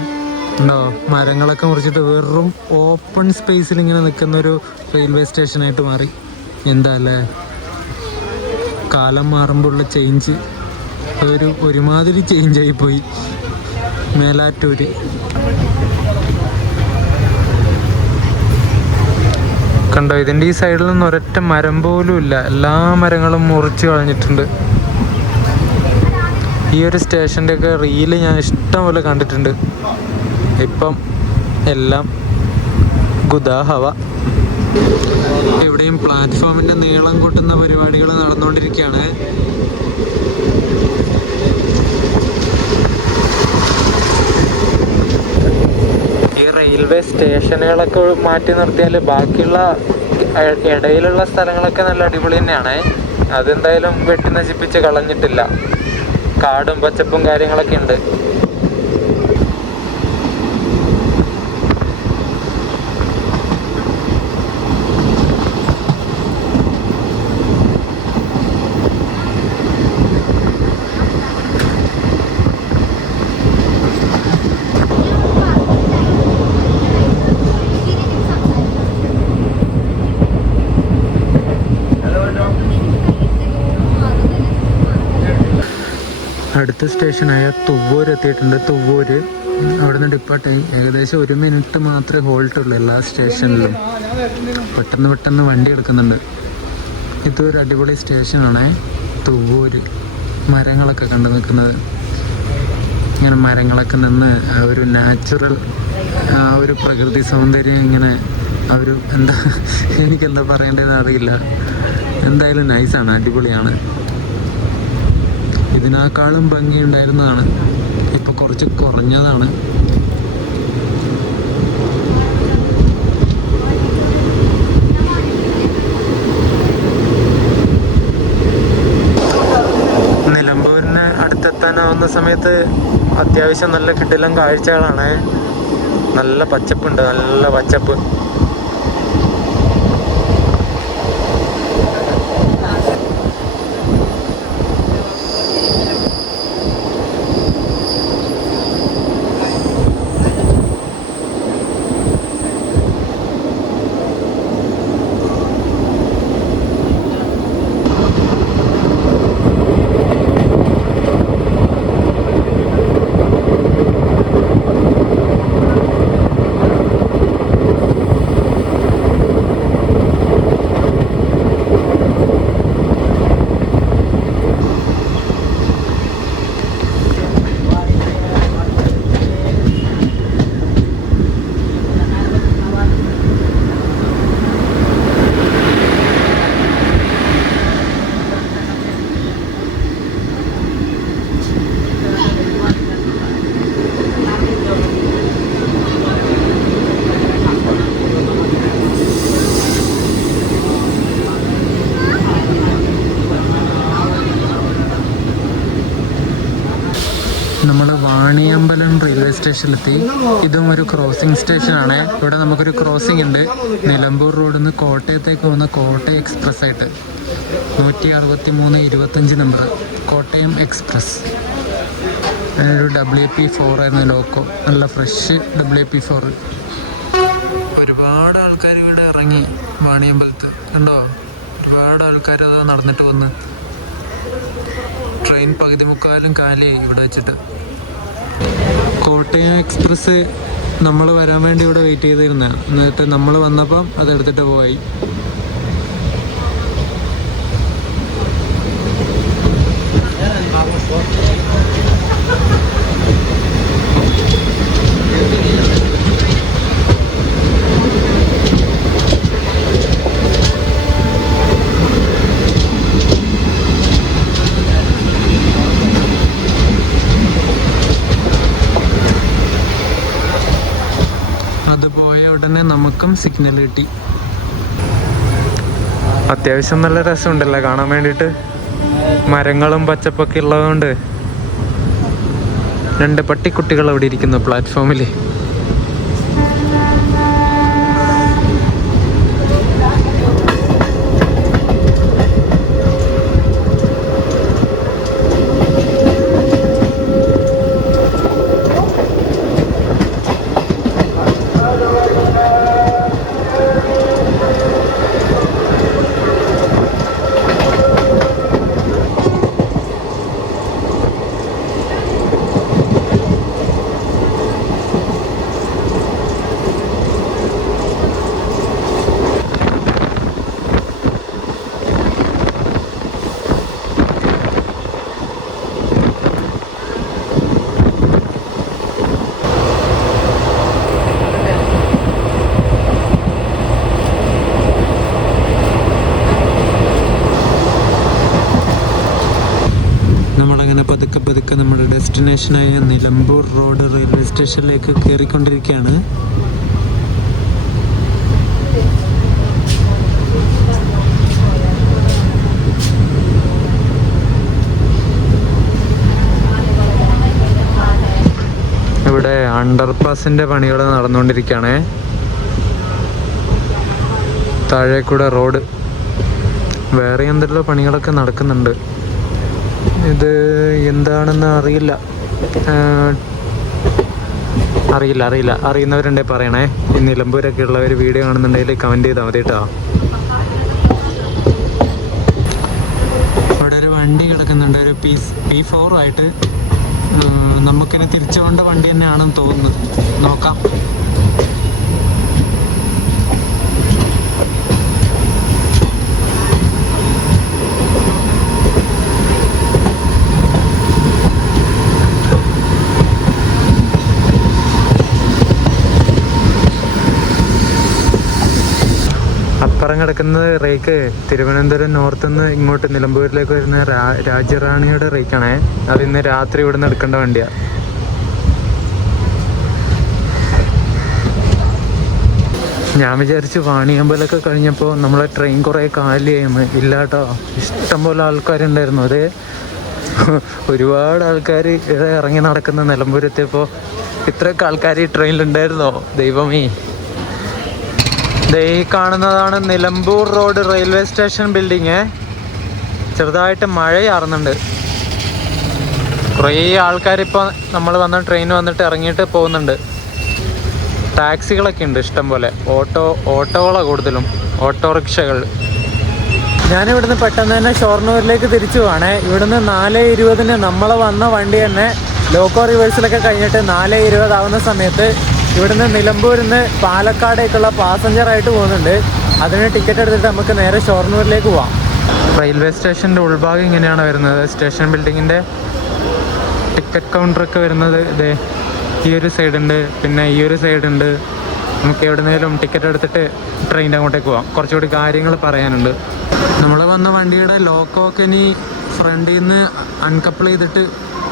ഉണ്ടോ, മരങ്ങളൊക്കെ മുറിച്ചിട്ട് വെറും ഓപ്പൺ സ്പേസിൽ ഇങ്ങനെ നിൽക്കുന്നൊരു റെയിൽവേ സ്റ്റേഷനായിട്ട് മാറി. എന്താ അല്ലേ, കാലം മാറുമ്പോഴുള്ള ചേഞ്ച് ഒരുമാതിരി ചേഞ്ചായിപ്പോയി മേലാറ്റൂര്. കണ്ടോ, ഇതിൻ്റെ ഈ സൈഡിൽ നിന്ന് ഒരൊറ്റ മരം പോലും ഇല്ല, എല്ലാ മരങ്ങളും മുറിച്ച് കളഞ്ഞിട്ടുണ്ട്. ഈ ഒരു സ്റ്റേഷൻ്റെ ഒക്കെ റീല് ഞാൻ ഇഷ്ടം പോലെ കണ്ടിട്ടുണ്ട്. ഇപ്പം എല്ലാം ഗുദാഹവ. ഇവിടെയും പ്ലാറ്റ്ഫോമിൻ്റെ നീളം കൂട്ടുന്ന പരിപാടികൾ നടന്നുകൊണ്ടിരിക്കുകയാണ്. റെയിൽവേ സ്റ്റേഷനുകളൊക്കെ മാറ്റി നിർത്തിയാൽ ബാക്കിയുള്ള ഇടയിലുള്ള സ്ഥലങ്ങളൊക്കെ നല്ല അടിപൊളി തന്നെയാണ്. അതെന്തായാലും വെട്ടി നശിപ്പിച്ച് കളഞ്ഞിട്ടില്ല. കാടും പച്ചപ്പും കാര്യങ്ങളൊക്കെ ഉണ്ട്. അടുത്ത സ്റ്റേഷനായ തുവ്വൂർ എത്തിയിട്ടുണ്ട്. തുവ്വൂർ അവിടെ നിന്ന് ഡിപ്പാർട്ട് ഏകദേശം 1 മിനിറ്റ് മാത്രമേ ഹോൾട്ടുള്ളൂ എല്ലാ സ്റ്റേഷനിലും. പെട്ടെന്ന് വണ്ടി എടുക്കുന്നുണ്ട്. ഇതൊരു അടിപൊളി സ്റ്റേഷനാണ് തുവ്വൂർ. മരങ്ങളൊക്കെ കണ്ടു നിൽക്കുന്നത്, ഇങ്ങനെ മരങ്ങളൊക്കെ നിന്ന് ഒരു നാച്ചുറൽ ഒരു പ്രകൃതി സൗന്ദര്യം, ഇങ്ങനെ എനിക്കെന്താ പറയേണ്ടതെന്ന് അറിയില്ല. എന്തായാലും നൈസാണ്, അടിപൊളിയാണ്. ഇതിനേക്കാളും ഭംഗിയുണ്ടായിരുന്നതാണ്, ഇപ്പോൾ കുറച്ച് കുറഞ്ഞതാണ്. നിലമ്പൂരിന് അടുത്തെത്താനാവുന്ന സമയത്ത് അത്യാവശ്യം നല്ല കിടിലം കാഴ്ചകളാണ്. നല്ല പച്ചപ്പുണ്ട്, നല്ല പച്ചപ്പ്. റെയിൽവേ സ്റ്റേഷനിലെത്തി. ഇതും ഒരു ക്രോസിംഗ് സ്റ്റേഷനാണ്. ഇവിടെ നമുക്കൊരു ക്രോസിംഗ് ഉണ്ട്. നിലമ്പൂർ റോഡിൽ നിന്ന് കോട്ടയത്തേക്ക് പോകുന്ന കോട്ടയം എക്സ്പ്രസ് ആയിട്ട് 163-25 നമ്പർ കോട്ടയം എക്സ്പ്രസ്. ഒരു WP4 ആയിരുന്നു ലോക്കോ. നല്ല ഫ്രഷ് WP4. ഒരുപാട് ആൾക്കാർ ഇവിടെ ഇറങ്ങി. വാണിയമ്പലത്ത് കണ്ടോ, ഒരുപാട് ആൾക്കാർ അതാ നടന്നിട്ട് വന്ന്. ട്രെയിൻ പകുതി മുക്കാലും കാലിയായി ഇവിടെ വെച്ചിട്ട്. കോട്ടയം എക്സ്പ്രസ് നമ്മൾ വരാൻ വേണ്ടി ഇവിടെ വെയിറ്റ് ചെയ്തിരുന്ന, എന്നിട്ട് നമ്മൾ വന്നപ്പം അതെടുത്തിട്ട് പോയി. അത് പോയ ഉടനെ നമുക്കും സിഗ്നൽ കിട്ടി. അത്യാവശ്യം നല്ല രസമുണ്ടല്ലോ കാണാൻ വേണ്ടിയിട്ട്. മരങ്ങളും പച്ചപ്പൊക്കെ ഉള്ളതുകൊണ്ട്. 2 പട്ടിക്കുട്ടികൾ അവിടെ ഇരിക്കുന്നു പ്ലാറ്റ്ഫോമിൽ. നമ്മളങ്ങനെ പതുക്കെ നമ്മുടെ ഡെസ്റ്റിനേഷനായ നിലമ്പൂർ റോഡ് റെയിൽവേ സ്റ്റേഷനിലേക്ക് കയറിക്കൊണ്ടിരിക്കുകയാണ്. ഇവിടെ അണ്ടർപാസിൻ്റെ പണികൾ നടന്നുകൊണ്ടിരിക്കുകയാണ്. താഴെ കൂടെ റോഡ്, വേറെ എന്തെല്ലോ പണികളൊക്കെ നടക്കുന്നുണ്ട്. ഇത് എന്താണെന്ന് അറിയില്ല. അറിയുന്നവരുണ്ടെ പറയണേ. ഈ നിലമ്പൂരൊക്കെ ഉള്ളവർ വീഡിയോ കാണുന്നുണ്ടെങ്കിൽ കമൻറ്റ് ചെയ്താൽ മതി കേട്ടോ. ഇവിടെ ഒരു വണ്ടി കിടക്കുന്നുണ്ട്, ഒരു P4 ആയിട്ട്. നമുക്കിനി തിരിച്ചു കൊണ്ട വണ്ടി തന്നെയാണെന്ന് തോന്നുന്നു. നോക്കാം. അപ്പുറം കിടക്കുന്നത് റേക്ക് തിരുവനന്തപുരം നോർത്തുനിന്ന് ഇങ്ങോട്ട് നിലമ്പൂരിലേക്ക് വരുന്ന രാജ്യറാണിയുടെ റേക്കാണേ. അത് ഇന്ന് രാത്രി ഇവിടെ നിന്ന് എടുക്കേണ്ട വണ്ടിയാണ്. ഞാൻ വിചാരിച്ചു വാണിയമ്പലമൊക്കെ കഴിഞ്ഞപ്പോൾ നമ്മളെ ട്രെയിൻ കുറേ കാലിയായിരുന്നു. ഇല്ല കേട്ടോ, ഇഷ്ടംപോലെ ആൾക്കാരുണ്ടായിരുന്നു. അത് ഒരുപാട് ആൾക്കാർ ഇറങ്ങി നടക്കുന്ന നിലമ്പൂരെത്തിയപ്പോൾ ഇത്രയൊക്കെ ആൾക്കാർ ഈ ട്രെയിനിലുണ്ടായിരുന്നോ ദൈവമേ. ഈ കാണുന്നതാണ് Nilambur road railway station building. ചെറുതായിട്ട് മഴ ചാറുന്നുണ്ട്. കുറേ ആൾക്കാരിപ്പോൾ നമ്മൾ വന്ന ട്രെയിൻ വന്നിട്ട് ഇറങ്ങിയിട്ട് പോകുന്നുണ്ട്. ടാക്സികളൊക്കെ ഉണ്ട് ഇഷ്ടം പോലെ. ഓട്ടോകളാണ് കൂടുതലും, ഓട്ടോറിക്ഷകൾ. ഞാനിവിടുന്ന് പെട്ടെന്ന് തന്നെ ഷൊർണൂരിലേക്ക് തിരിച്ചു പോവാണേ. ഇവിടുന്ന് 4:20 നമ്മളെ വന്ന വണ്ടി തന്നെ ലോക്കോ റിവേഴ്സിലൊക്കെ കഴിഞ്ഞിട്ട് 4:20 ആവുന്ന സമയത്ത് ഇവിടുന്ന് നിലമ്പൂരിൽ നിന്ന് പാലക്കാടേക്കുള്ള പാസഞ്ചറായിട്ട് പോകുന്നുണ്ട്. അതിന് ടിക്കറ്റ് എടുത്തിട്ട് നമുക്ക് നേരെ ഷൊർണൂരിലേക്ക് പോവാം. റെയിൽവേ സ്റ്റേഷൻ്റെ ഉൾഭാഗം ഇങ്ങനെയാണ് വരുന്നത്. സ്റ്റേഷൻ ബിൽഡിങ്ങിൻ്റെ ടിക്കറ്റ് കൗണ്ടറൊക്കെ വരുന്നത് ഇതേ ഈ ഒരു സൈഡുണ്ട്, പിന്നെ ഈ ഒരു സൈഡുണ്ട്. നമുക്ക് എവിടെയെങ്കിലും ടിക്കറ്റ് എടുത്തിട്ട് ട്രെയിനിൻ്റെ അങ്ങോട്ടേക്ക് പോവാം. കുറച്ചുകൂടി കാര്യങ്ങൾ പറയാനുണ്ട്. നമ്മൾ വന്ന വണ്ടിയുടെ ലോക്കോ ഒക്കെ ഇനി ഫ്രണ്ടിൽ നിന്ന് അൺകപ്പിൾ ചെയ്തിട്ട്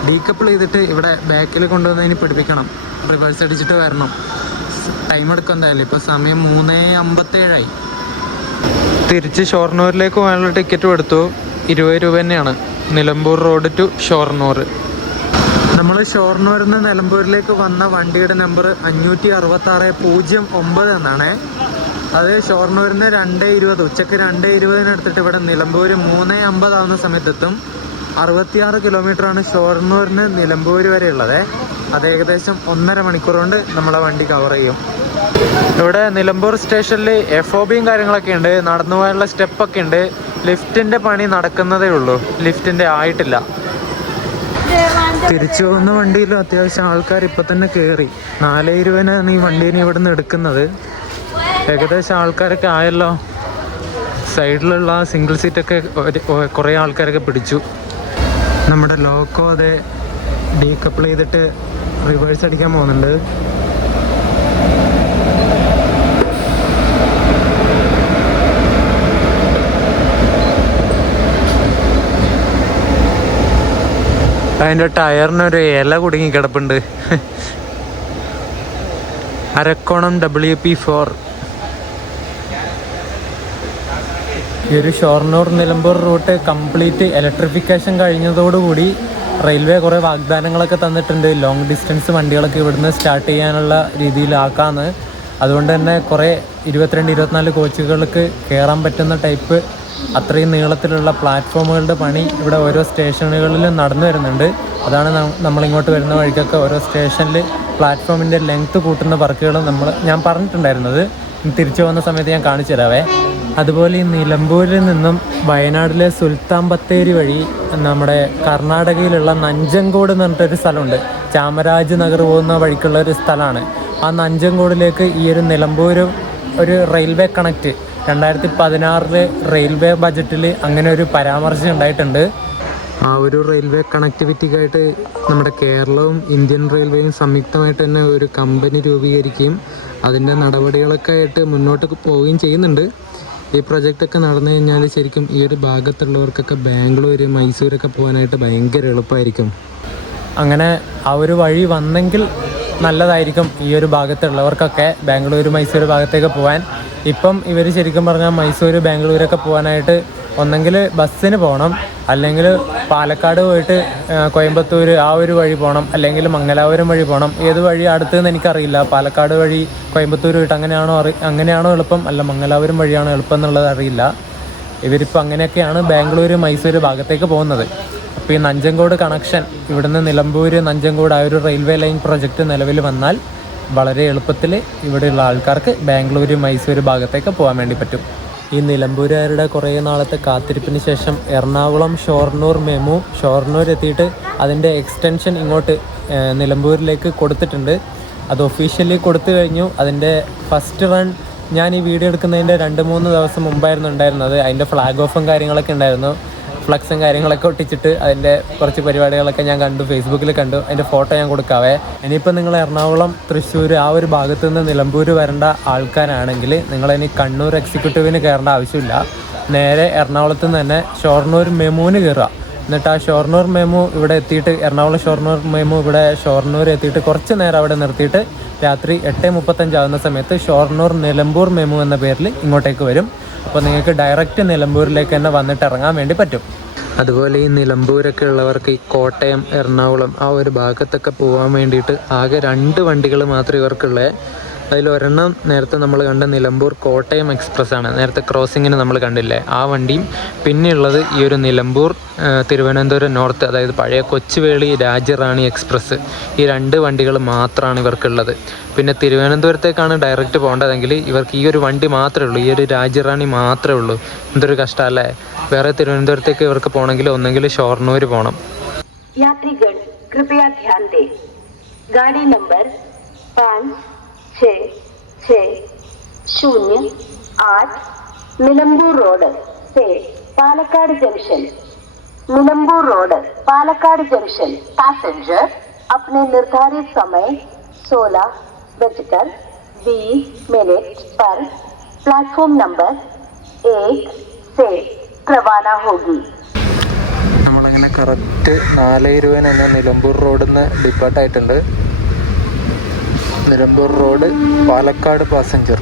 ഡീകപ്പിൾ ചെയ്തിട്ട് ഇവിടെ ബാക്കിൽ കൊണ്ടുവന്ന് ഇനി പിടിപ്പിക്കണം. റിവേഴ്സ് അടിച്ചിട്ട് വരണം. ടൈം എടുക്കും എന്തായാലും. ഇപ്പോൾ സമയം 3:57 തിരിച്ച് ഷൊർണൂരിലേക്ക് പോകാനുള്ള ടിക്കറ്റും എടുത്തു. 20 രൂപ തന്നെയാണ് നിലമ്പൂർ റോഡ് ടു ഷൊർണൂർ. നമ്മൾ ഷൊർണൂരിൽ നിന്ന് നിലമ്പൂരിലേക്ക് വന്ന വണ്ടിയുടെ നമ്പർ 56609 എന്നാണ്. അത് ഷൊർണൂരിൽ നിന്ന് 2:20 ഉച്ചയ്ക്ക് 2:20 എടുത്തിട്ട് ഇവിടെ നിലമ്പൂർ 3:50 ആവുന്ന സമയത്തെത്തും. 66 കിലോമീറ്ററാണ് ഷൊർണൂരിന് നിലമ്പൂർ വരെ ഉള്ളത്. അത് ഏകദേശം 1.5 മണിക്കൂർ കൊണ്ട് നമ്മളെ വണ്ടി കവർ ചെയ്യും. ഇവിടെ നിലമ്പൂർ സ്റ്റേഷനിൽ FOBയും കാര്യങ്ങളൊക്കെ ഉണ്ട്. നടന്നു പോകാനുള്ള സ്റ്റെപ്പൊക്കെ ഉണ്ട്. ലിഫ്റ്റിൻ്റെ പണി നടക്കുന്നതേ ഉള്ളൂ, ലിഫ്റ്റിൻ്റെ ആയിട്ടില്ല. തിരിച്ചു പോകുന്ന വണ്ടിയിലും അത്യാവശ്യം ആൾക്കാർ ഇപ്പം തന്നെ കയറി. 4:20 ഈ വണ്ടീനെ ഇവിടെ നിന്ന് എടുക്കുന്നത്. ഏകദേശം ആൾക്കാരൊക്കെ ആയല്ലോ. സൈഡിലുള്ള സിംഗിൾ സീറ്റൊക്കെ കുറേ ആൾക്കാരൊക്കെ പിടിച്ചു. നമ്മുടെ ലോക്കോ അതെ ഡീകപ്പിൾ ചെയ്തിട്ട് റിവേഴ്സ് അടിക്കാൻ പോകുന്നുണ്ട്. അതിൻ്റെ ടയറിനൊരു ഇല കുടുങ്ങി കിടപ്പുണ്ട്. അരക്കോണം WP4. ഈ ഒരു Shoranur Nilambur route complete electrification കഴിഞ്ഞതോടുകൂടി റെയിൽവേ കുറേ വാഗ്ദാനങ്ങളൊക്കെ തന്നിട്ടുണ്ട്. ലോങ് ഡിസ്റ്റൻസ് വണ്ടികളൊക്കെ ഇവിടുന്ന് സ്റ്റാർട്ട് ചെയ്യാനുള്ള രീതിയിലാക്കാമെന്ന്. അതുകൊണ്ട് തന്നെ കുറേ 22-24 കോച്ചുകൾക്ക് കയറാൻ പറ്റുന്ന ടൈപ്പ് അത്രയും നീളത്തിലുള്ള പ്ലാറ്റ്ഫോമുകളുടെ പണി ഇവിടെ ഓരോ സ്റ്റേഷനുകളിലും നടന്നു വരുന്നുണ്ട്. അതാണ് നമ്മളിങ്ങോട്ട് വരുന്ന വഴിക്കൊക്കെ ഓരോ സ്റ്റേഷനിൽ പ്ലാറ്റ്ഫോമിൻ്റെ ലെങ്ത്ത് കൂട്ടുന്ന വർക്കുകൾ ഞാൻ പറഞ്ഞിട്ടുണ്ടായിരുന്നത്. തിരിച്ചു പോകുന്ന സമയത്ത് ഞാൻ കാണിച്ചു തരാവേ. അതുപോലെ ഈ നിലമ്പൂരിൽ നിന്നും വയനാട്ടിലെ സുൽത്താൻ ബത്തേരി വഴി നമ്മുടെ കർണാടകയിലുള്ള നഞ്ചങ്കോട് എന്ന് പറഞ്ഞിട്ടൊരു സ്ഥലമുണ്ട്. ചാമരാജ് നഗർ പോകുന്ന വഴിക്കുള്ള ഒരു സ്ഥലമാണ്. ആ നഞ്ചങ്കോടിലേക്ക് ഈ ഒരു നിലമ്പൂരും ഒരു റെയിൽവേ കണക്റ്റ് 2016 റെയിൽവേ ബജറ്റിൽ അങ്ങനെ ഒരു പരാമർശം ഉണ്ടായിട്ടുണ്ട്. ആ ഒരു റെയിൽവേ കണക്ടിവിറ്റിക്കായിട്ട് നമ്മുടെ കേരളവും ഇന്ത്യൻ റെയിൽവേയും സംയുക്തമായിട്ട് തന്നെ ഒരു കമ്പനി രൂപീകരിക്കുകയും അതിൻ്റെ നടപടികളൊക്കെ ആയിട്ട് മുന്നോട്ട് പോവുകയും ചെയ്യുന്നുണ്ട്. ഈ പ്രൊജക്റ്റൊക്കെ നടന്നു കഴിഞ്ഞാൽ ശരിക്കും ഈ ഒരു ഭാഗത്തുള്ളവർക്കൊക്കെ ബാംഗ്ലൂർ, മൈസൂരൊക്കെ പോകാനായിട്ട് ഭയങ്കര എളുപ്പമായിരിക്കും. അങ്ങനെ ആ ഒരു വഴി വന്നെങ്കിൽ നല്ലതായിരിക്കും ഈ ഒരു ഭാഗത്തുള്ളവർക്കൊക്കെ ബാംഗ്ലൂർ, മൈസൂർ ഭാഗത്തേക്ക് പോകാൻ. ഇപ്പം ഇവർ ശരിക്കും പറഞ്ഞാൽ മൈസൂർ, ബാംഗ്ലൂരൊക്കെ പോകാനായിട്ട് ഒന്നെങ്കിൽ ബസ്സിന് പോകണം, അല്ലെങ്കിൽ പാലക്കാട് പോയിട്ട് കോയമ്പത്തൂർ ആ ഒരു വഴി പോകണം, അല്ലെങ്കിൽ മംഗലാപുരം വഴി പോകണം. ഏത് വഴി അടുത്തെന്ന് എനിക്കറിയില്ല. പാലക്കാട് വഴി കോയമ്പത്തൂർ പോയിട്ട് അങ്ങനെയാണോ എളുപ്പം, അല്ല മംഗലാപുരം വഴിയാണോ എളുപ്പം എന്നുള്ളത് അറിയില്ല. ഇവരിപ്പോൾ അങ്ങനെയൊക്കെയാണ് ബാംഗ്ലൂർ, മൈസൂർ ഭാഗത്തേക്ക് പോകുന്നത്. അപ്പോൾ ഈ നഞ്ചങ്കോട് കണക്ഷൻ ഇവിടുന്ന് നിലമ്പൂർ, നഞ്ചങ്കോട് ആ ഒരു റെയിൽവേ ലൈൻ പ്രൊജക്റ്റ് നിലവിൽ വന്നാൽ വളരെ എളുപ്പത്തിൽ ഇവിടെയുള്ള ആൾക്കാർക്ക് ബാംഗ്ലൂർ, മൈസൂർ ഭാഗത്തേക്ക് പോകാൻ വേണ്ടി പറ്റും. ഈ നിലമ്പൂരുകാരുടെ കുറേ നാളത്തെ കാത്തിരിപ്പിന് ശേഷം എറണാകുളം ഷൊർണൂർ മെമു ഷൊർണൂർ എത്തിയിട്ട് അതിൻ്റെ എക്സ്റ്റൻഷൻ ഇങ്ങോട്ട് നിലമ്പൂരിലേക്ക് കൊടുത്തിട്ടുണ്ട്. അത് ഒഫീഷ്യലി കൊടുത്തു കഴിഞ്ഞു. അതിൻ്റെ ഫസ്റ്റ് റൺ ഞാൻ ഈ വീഡിയോ എടുക്കുന്നതിൻ്റെ 2-3 ദിവസം മുമ്പായിരുന്നു ഉണ്ടായിരുന്നത്. അതിൻ്റെ ഫ്ലാഗ് ഓഫും കാര്യങ്ങളൊക്കെ ഉണ്ടായിരുന്നു. ഫ്ലക്സും കാര്യങ്ങളൊക്കെ ഒട്ടിച്ചിട്ട് അതിൻ്റെ കുറച്ച് പരിപാടികളൊക്കെ ഞാൻ കണ്ടു, ഫേസ്ബുക്കിൽ കണ്ടു. അതിൻ്റെ ഫോട്ടോ ഞാൻ കൊടുക്കാവേ. ഇനിയിപ്പോൾ നിങ്ങൾ എറണാകുളം, തൃശ്ശൂർ ആ ഒരു ഭാഗത്തു നിന്ന് നിലമ്പൂർ വരേണ്ട ആൾക്കാരാണെങ്കിൽ നിങ്ങളിനി കണ്ണൂർ എക്സിക്യൂട്ടീവിന് കയറേണ്ട ആവശ്യമില്ല. നേരെ എറണാകുളത്ത് നിന്ന് തന്നെ ഷൊർണൂർ മെമുവിന് കയറുക. എന്നിട്ട് ആ ഷൊർണൂർ മെമു ഇവിടെ എത്തിയിട്ട്, എറണാകുളം ഷൊർണൂർ മെമു ഇവിടെ ഷൊർണൂർ എത്തിയിട്ട് കുറച്ച് നേരം അവിടെ നിർത്തിയിട്ട് രാത്രി 8:35 ആകുന്ന സമയത്ത് ഷൊർണൂർ നിലമ്പൂർ മെമു എന്ന പേരിൽ ഇങ്ങോട്ടേക്ക് വരും. അപ്പോൾ നിങ്ങൾക്ക് ഡയറക്റ്റ് നിലമ്പൂരിലേക്ക് തന്നെ വന്നിട്ട് ഇറങ്ങാൻ വേണ്ടി പറ്റും. അതുപോലെ ഈ നിലമ്പൂരൊക്കെ ഉള്ളവർക്ക് ഈ കോട്ടയം, എറണാകുളം ആ ഒരു ഭാഗത്തൊക്കെ പോകാൻ വേണ്ടിയിട്ട് ആകെ 2 വണ്ടികൾ മാത്രമേ ഇവർക്കുള്ളൂ. അതിലൊരെണ്ണം നേരത്തെ നമ്മൾ കണ്ട നിലമ്പൂർ കോട്ടയം എക്സ്പ്രസ് ആണ്. നേരത്തെ ക്രോസിങ്ങിന് നമ്മൾ കണ്ടില്ലേ, ആ വണ്ടിയും പിന്നെയുള്ളത് ഈ ഒരു നിലമ്പൂർ തിരുവനന്തപുരം നോർത്ത്, അതായത് പഴയ കൊച്ചുവേളി രാജ്യറാണി എക്സ്പ്രസ്. ഈ 2 വണ്ടികൾ മാത്രമാണ് ഇവർക്കുള്ളത്. പിന്നെ തിരുവനന്തപുരത്തേക്കാണ് ഡയറക്റ്റ് പോകേണ്ടതെങ്കിൽ ഇവർക്ക് ഈ ഒരു വണ്ടി മാത്രമേ ഉള്ളൂ, ഈ ഒരു രാജ്യറാണി മാത്രമേ ഉള്ളൂ. എന്തൊരു കഷ്ടമല്ലേ. വേറെ തിരുവനന്തപുരത്തേക്ക് ഇവർക്ക് പോകണമെങ്കിൽ ഒന്നെങ്കിൽ ഷൊർണൂർ പോകണം. यात्रीगण कृपया ध्यान दें, गाड़ी नंबर 5660 निलंबूर रोड से Palakkad junction, Nilambur road Palakkad junction passenger अपने निर्धारित समय 16:20 पर प्लेटफॉर्म नंबर 1 से रवाना होगी. നമ്മളങ്ങനെ കറക്റ്റ് 4:20 തന്നെ നിലമ്പൂർ റോഡിൽ നിന്ന് ഡിപ്പാർട്ടായിട്ടുണ്ട്. Nilambur road Palakkad passenger.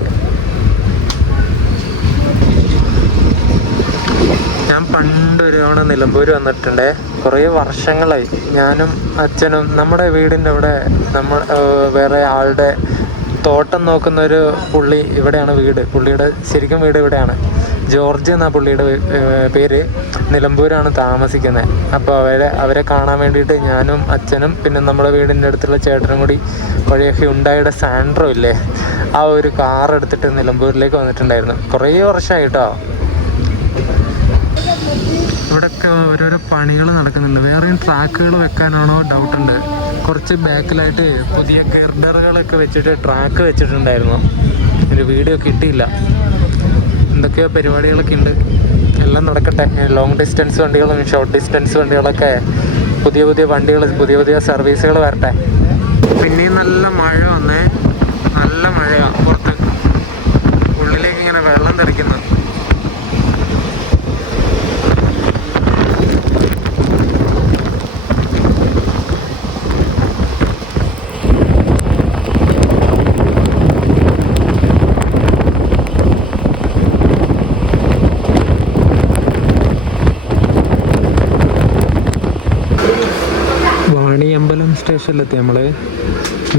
ഞാൻ പണ്ടൊരു തവണ നിലമ്പൂർ വന്നിട്ടുണ്ട്. കുറേ വർഷങ്ങളായി ഞാനും അച്ഛനും നമ്മുടെ വീടിൻ്റെ അവിടെ വേറെ ആളുടെ തോട്ടം നോക്കുന്ന ഒരു പുള്ളി ഇവിടെയാണ് വീട്. പുള്ളിയുടെ ശരിക്കും വീട് ഇവിടെയാണ്. ജോർജ് എന്നാ പുള്ളിയുടെ പേര്. നിലമ്പൂരാണ് താമസിക്കുന്നത്. അപ്പോൾ അവരെ കാണാൻ വേണ്ടിയിട്ട് ഞാനും അച്ഛനും പിന്നെ നമ്മുടെ വീടിൻ്റെ അടുത്തുള്ള ചേട്ടനും കൂടി പഴയ ഹ്യുണ്ടായിയുടെ സാൻഡ്രോ ഇല്ലേ, ആ ഒരു കാർ എടുത്തിട്ട് നിലമ്പൂരിലേക്ക് വന്നിട്ടുണ്ടായിരുന്നു. കുറേ വർഷമായി കേട്ടോ. ഇവിടെയൊക്കെ ഓരോരോ പണികൾ നടക്കുന്നുണ്ട്. വേറെയും ട്രാക്കുകൾ വെക്കാനാണോ ഡൗട്ടുണ്ട്. കുറച്ച് ബാക്കിലായിട്ട് പുതിയ ഗർഡറുകളൊക്കെ വെച്ചിട്ട് ട്രാക്ക് വെച്ചിട്ടുണ്ടായിരുന്നു. ഒരു വീഡിയോ കിട്ടിയില്ല. എന്തൊക്കെയോ പരിപാടികളൊക്കെ ഉണ്ട്. എല്ലാം നടക്കട്ടെ. ലോങ് ഡിസ്റ്റൻസ് വണ്ടികളും ഷോർട്ട് ഡിസ്റ്റൻസ് വണ്ടികളൊക്കെ പുതിയ പുതിയ സർവീസുകൾ വരട്ടെ. പിന്നെയും നല്ല മഴ വന്നേ, നല്ല മഴയാണ്. പുറത്ത് ഉള്ളിലേക്ക് ഇങ്ങനെ വെള്ളം തെറിക്കുന്നു. വാണിയമ്പലം സ്റ്റേഷനിലെത്തി നമ്മൾ.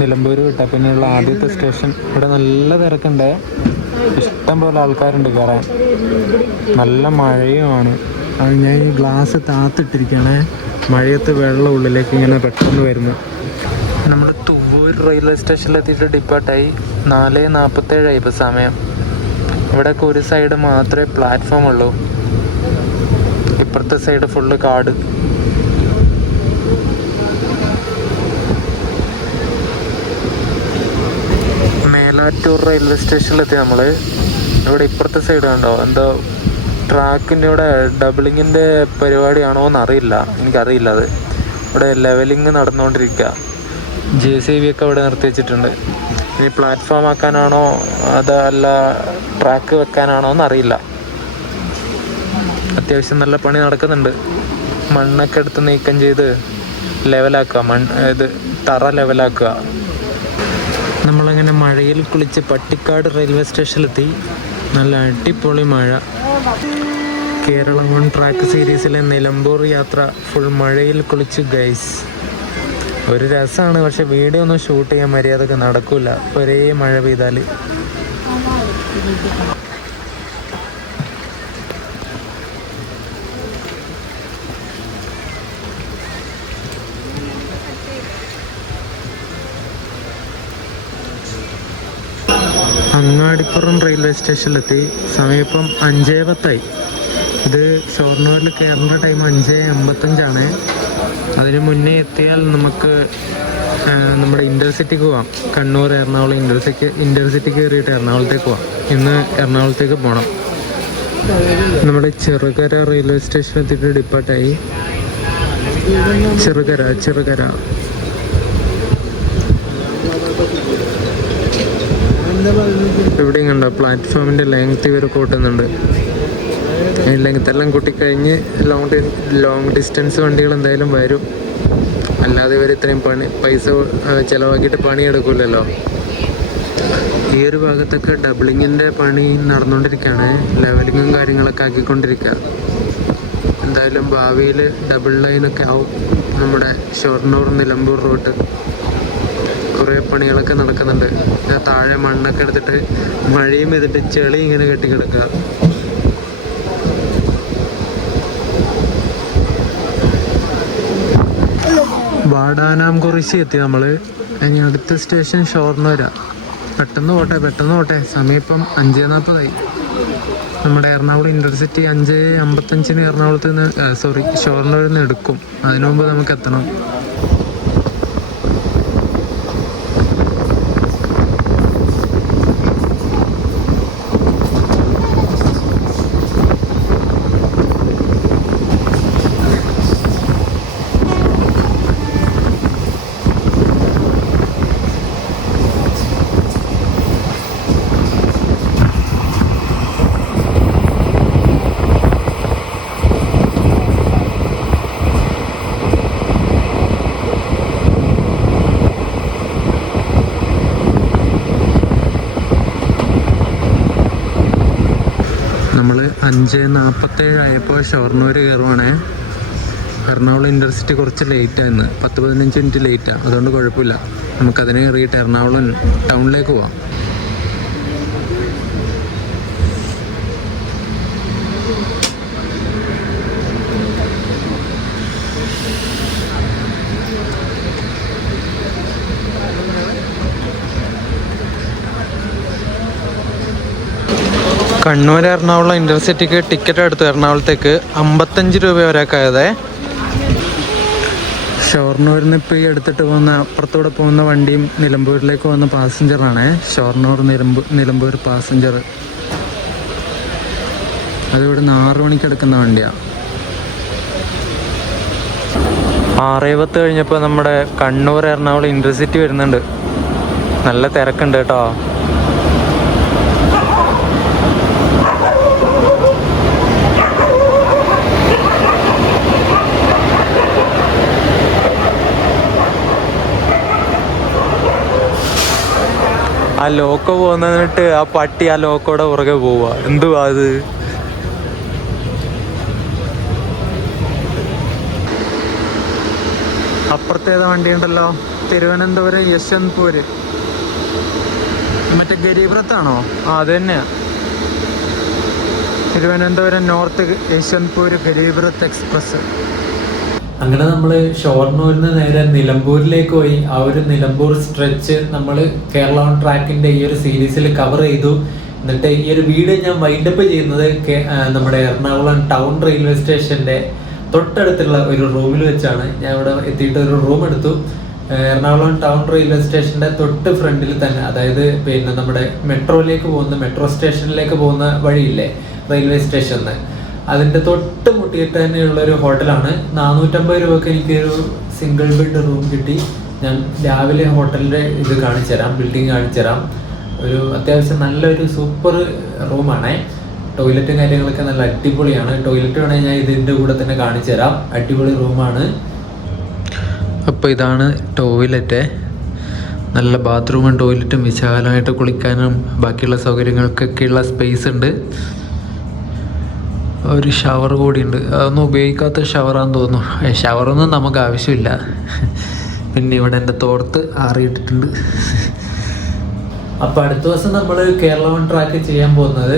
നിലമ്പൂർ വിട്ട പിന്നെയുള്ള ആദ്യത്തെ സ്റ്റേഷൻ. ഇവിടെ നല്ല തിരക്കുണ്ട്, ഇഷ്ടം പോലെ ആൾക്കാരുണ്ട് കയറാൻ. നല്ല മഴയുമാണ്. അത് ഞാൻ ഈ ഗ്ലാസ് താത്തിട്ടിരിക്കുകയാണ്. മഴയത്ത് വെള്ളം ഉള്ളിലേക്ക് ഇങ്ങനെ പെട്ടെന്ന് വരുന്നു. നമ്മൾ തുമ്പൂർ റെയിൽവേ സ്റ്റേഷനിലെത്തിയിട്ട് ഡിപ്പാർട്ടായി. 4:47 ഇപ്പോൾ സമയം. ഇവിടെയൊക്കെ ഒരു സൈഡ് മാത്രമേ പ്ലാറ്റ്ഫോം ഉള്ളൂ. ഇപ്പുറത്തെ സൈഡ് ഫുള്ള് കാട്. മേലാറ്റൂർ റെയിൽവേ സ്റ്റേഷനിലെത്തി നമ്മൾ. ഇവിടെ ഇപ്പുറത്തെ സൈഡ് കണ്ടോ, എന്തോ ട്രാക്കിൻ്റെ ഇവിടെ ഡബിളിങ്ങിൻ്റെ പരിപാടിയാണോ എന്നറിയില്ല, എനിക്കറിയില്ല അത്. ഇവിടെ ലെവലിങ് നടന്നുകൊണ്ടിരിക്കുക. JCB ഒക്കെ ഇവിടെ നിർത്തി വെച്ചിട്ടുണ്ട്. ഇനി പ്ലാറ്റ്ഫോം ആക്കാനാണോ അതല്ല ട്രാക്ക് വെക്കാനാണോ എന്നറിയില്ല. അത്യാവശ്യം നല്ല പണി നടക്കുന്നുണ്ട്. മണ്ണൊക്കെ എടുത്ത് നീക്കം ചെയ്ത് ലെവലാക്കുക, തറ ലെവലാക്കുക. നമ്മളങ്ങനെ മഴയിൽ കുളിച്ച് പട്ടിക്കാട് റെയിൽവേ സ്റ്റേഷനിലെത്തി. നല്ല അടിപൊളി മഴ. കേരള 1 ട്രാക്ക് സീരീസിലെ നിലമ്പൂർ യാത്ര ഫുൾ മഴയിൽ കുളിച്ച് ഗൈസ്. ഒരു രസമാണ്, പക്ഷെ വീഡിയോ ഒന്നും ഷൂട്ട് ചെയ്യാൻ മര്യാദക്ക് നടക്കില്ല ഒരേ മഴ പെയ്താൽ. അങ്ങാടിപ്പുറം റെയിൽവേ സ്റ്റേഷനിലെത്തി. സമയം ഇപ്പം 5:10. ഇത് ഷൊർണൂരിൽ കയറേണ്ട ടൈം 5:55. അതിന് മുന്നേ എത്തിയാൽ നമുക്ക് നമ്മുടെ ഇൻ്റർസിറ്റിക്ക് പോവാം. കണ്ണൂർ എറണാകുളം ഇൻ്റർസിറ്റി കയറിയിട്ട് എറണാകുളത്തേക്ക് പോവാം. ഇന്ന് എറണാകുളത്തേക്ക് പോകണം. നമ്മുടെ ചെറുകര റെയിൽവേ സ്റ്റേഷൻ എത്തിയിട്ട് ഡിപ്പാർട്ടായി. ചെറുകര ഇവിടെയും കണ്ടോ പ്ലാറ്റ്ഫോമിൻ്റെ ലെങ്ത് ഇവർ കൂട്ടുന്നുണ്ട്. ഈ ലെങ്ത് എല്ലാം കൂട്ടിക്കഴിഞ്ഞ് ലോങ് ഡിസ്റ്റൻസ് വണ്ടികൾ എന്തായാലും വരും. അല്ലാതെ ഇവർ ഇത്രയും പൈസ ചിലവാക്കിയിട്ട് പണിയെടുക്കില്ലല്ലോ. ഈ ഒരു ഭാഗത്തൊക്കെ ഡബിളിങ്ങിൻ്റെ പണി നടന്നുകൊണ്ടിരിക്കുകയാണ്. ലെവലിങ്ങും കാര്യങ്ങളൊക്കെ ആക്കിക്കൊണ്ടിരിക്കുക. എന്തായാലും ഭാവിയിൽ ഡബിൾ ലൈനൊക്കെ ആവും നമ്മുടെ ഷൊർണൂർ നിലമ്പൂർ റൂട്ട്. കുറേ പണികളൊക്കെ നടക്കുന്നുണ്ട്. താഴെ മണ്ണൊക്കെ എടുത്തിട്ട് മഴയും ചെയ്തിട്ട് ചെളി ഇങ്ങനെ കെട്ടിക്കിടക്കുക. വാടാനാംകുറിശി എത്തി നമ്മൾ. ഇനി അടുത്ത സ്റ്റേഷൻ ഷൊർണൂരാ. പെട്ടെന്ന് പോട്ടെ. സമയം ഇപ്പം 5:40. നമ്മുടെ എറണാകുളം ഇൻ്റർസിറ്റി 5:55 എറണാകുളത്ത് നിന്ന് ഷൊർണൂരിൽ നിന്ന് എടുക്കും. അതിനു മുമ്പ് നമുക്ക് എത്തണം. നമ്മൾ 5:47 ആയപ്പോൾ ഷൊർണൂർ കയറുവാണേ. എറണാകുളം ഇൻ്റർസിറ്റി കുറച്ച് ലേറ്റാണ് ഇന്ന്, 10-15 മിനിറ്റ് ലേറ്റാണ്. അതുകൊണ്ട് കുഴപ്പമില്ല, നമുക്കതിനെ കയറിയിട്ട് എറണാകുളം ടൗണിലേക്ക് പോവാം. കണ്ണൂർ എറണാകുളം ഇൻ്റർസിറ്റിക്ക് ടിക്കറ്റ് എടുത്തു. എറണാകുളത്തേക്ക് 55 രൂപ ഒരാൾക്കായതേ. ഷൊർണൂരിൽ ഇപ്പോൾ ഈ എടുത്തിട്ട് പോകുന്ന അപ്പുറത്തൂടെ പോകുന്ന വണ്ടിയും നിലമ്പൂരിലേക്ക് പോകുന്ന പാസഞ്ചറാണ്. ഷൊർണൂർ നിലമ്പൂർ പാസഞ്ചർ. അതിവിടുന്ന് 6 മണിക്ക് എടുക്കുന്ന വണ്ടിയാണ്. 6:10 കഴിഞ്ഞപ്പോൾ നമ്മുടെ കണ്ണൂർ എറണാകുളം ഇൻ്റർസിറ്റി വരുന്നുണ്ട്. നല്ല തിരക്കുണ്ട് കേട്ടോ. ആ ലോക്കോ പോകുന്നിട്ട് ആ പട്ടി ആ ലോക്കോടെ പുറകെ പോവുക. എന്തുവാ അത്? അപ്പുറത്തേത വണ്ടി ഉണ്ടല്ലോ, തിരുവനന്തപുരം യശ്വന്ത്പൂര്. മറ്റേ ഗരീബ്രത്താണോ? ആ അത് തന്നെയാ. Thiruvananthapuram north യശ്വന്ത്പൂര് ഗരീബ്രത്ത് express. അങ്ങനെ നമ്മൾ ഷൊർണൂരിൽ നിന്ന് നേരെ നിലമ്പൂരിലേക്ക് പോയി. ആ ഒരു നിലമ്പൂർ സ്ട്രെച്ച് നമ്മൾ കേരള ഓൺ ട്രാക്കിൻ്റെ ഈ ഒരു സീരീസിൽ കവർ ചെയ്തു. എന്നിട്ട് ഈ ഒരു വീഡിയോ ഞാൻ വൈൻഡപ്പ് ചെയ്യുന്നത് നമ്മുടെ എറണാകുളം ടൗൺ റെയിൽവേ സ്റ്റേഷൻ്റെ തൊട്ടടുത്തുള്ള ഒരു റൂമിൽ വെച്ചാണ്. ഞാൻ ഇവിടെ എത്തിയിട്ട് ഒരു റൂം എടുത്തു. എറണാകുളം ടൗൺ റെയിൽവേ സ്റ്റേഷൻ്റെ തൊട്ട് ഫ്രണ്ടിൽ തന്നെ, അതായത് പിന്നെ നമ്മുടെ മെട്രോയിലേക്ക് പോകുന്ന മെട്രോ സ്റ്റേഷനിലേക്ക് പോകുന്ന വഴിയില്ലേ റെയിൽവേ സ്റ്റേഷനിൽ, അതിൻ്റെ തൊട്ട് മുട്ടിയിട്ട് തന്നെയുള്ളൊരു ഹോട്ടലാണ്. 450 രൂപയ്ക്ക് എനിക്കൊരു സിംഗിൾ ബെഡ് റൂം കിട്ടി. ഞാൻ രാവിലെ ഹോട്ടലിൻ്റെ ഇത് കാണിച്ചു തരാം, ബിൽഡിങ് കാണിച്ചു തരാം. ഒരു അത്യാവശ്യം നല്ലൊരു സൂപ്പർ റൂമാണേ. ടോയ്ലറ്റും കാര്യങ്ങളൊക്കെ നല്ല അടിപൊളിയാണ്. ടോയ്ലറ്റ് വേണമെങ്കിൽ ഞാൻ ഇതിൻ്റെ കൂടെ തന്നെ കാണിച്ചു തരാം. അടിപൊളി റൂമാണ്. അപ്പോൾ ഇതാണ് ടോയ്ലറ്റ്. നല്ല ബാത്റൂമും ടോയ്ലറ്റും വിശാലമായിട്ട് കുളിക്കാനും ബാക്കിയുള്ള സൗകര്യങ്ങൾക്കൊക്കെയുള്ള സ്പേസ് ഉണ്ട്. ഒരു ഷവർ കൂടിയുണ്ട്. അതൊന്നും ഉപയോഗിക്കാത്ത ഷവറാന്ന് തോന്നുന്നു. ഷവറൊന്നും നമുക്ക് ആവശ്യമില്ല. പിന്നെ ഇവിടെ എൻ്റെ തോർത്ത് ആറിയിട്ടിട്ടുണ്ട്. അപ്പോൾ അടുത്ത ദിവസം നമ്മൾ കേരള ഓൺ ട്രാക്ക് ചെയ്യാൻ പോകുന്നത്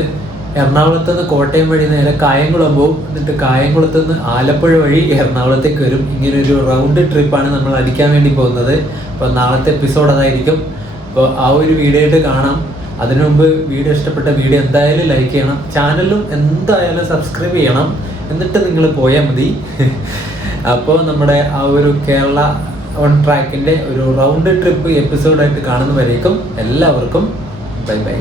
എറണാകുളത്ത് നിന്ന് കോട്ടയം വഴി നേരെ കായംകുളം പോകും. എന്നിട്ട് കായംകുളത്ത് നിന്ന് ആലപ്പുഴ വഴി എറണാകുളത്തേക്ക് വരും. ഇങ്ങനൊരു റൗണ്ട് ട്രിപ്പാണ് നമ്മൾ അടിക്കാൻ വേണ്ടി പോകുന്നത്. അപ്പോൾ നാളത്തെ എപ്പിസോഡ് അതായിരിക്കും. അപ്പോൾ ആ ഒരു വീഡിയോ ആയിട്ട് കാണാം. അതിനു മുമ്പ് വീഡിയോ ഇഷ്ടപ്പെട്ട വീഡിയോ എന്തായാലും ലൈക്ക് ചെയ്യണം, ചാനലും എന്തായാലും സബ്സ്ക്രൈബ് ചെയ്യണം. എന്നിട്ട് നിങ്ങൾ പോയാൽ മതി. അപ്പോൾ നമ്മുടെ ആ ഒരു കേരള ഓൺ ട്രാക്കിൻ്റെ ഒരു റൗണ്ട് ട്രിപ്പ് എപ്പിസോഡായിട്ട് കാണുന്നവരേക്കും എല്ലാവർക്കും ബൈ ബൈ.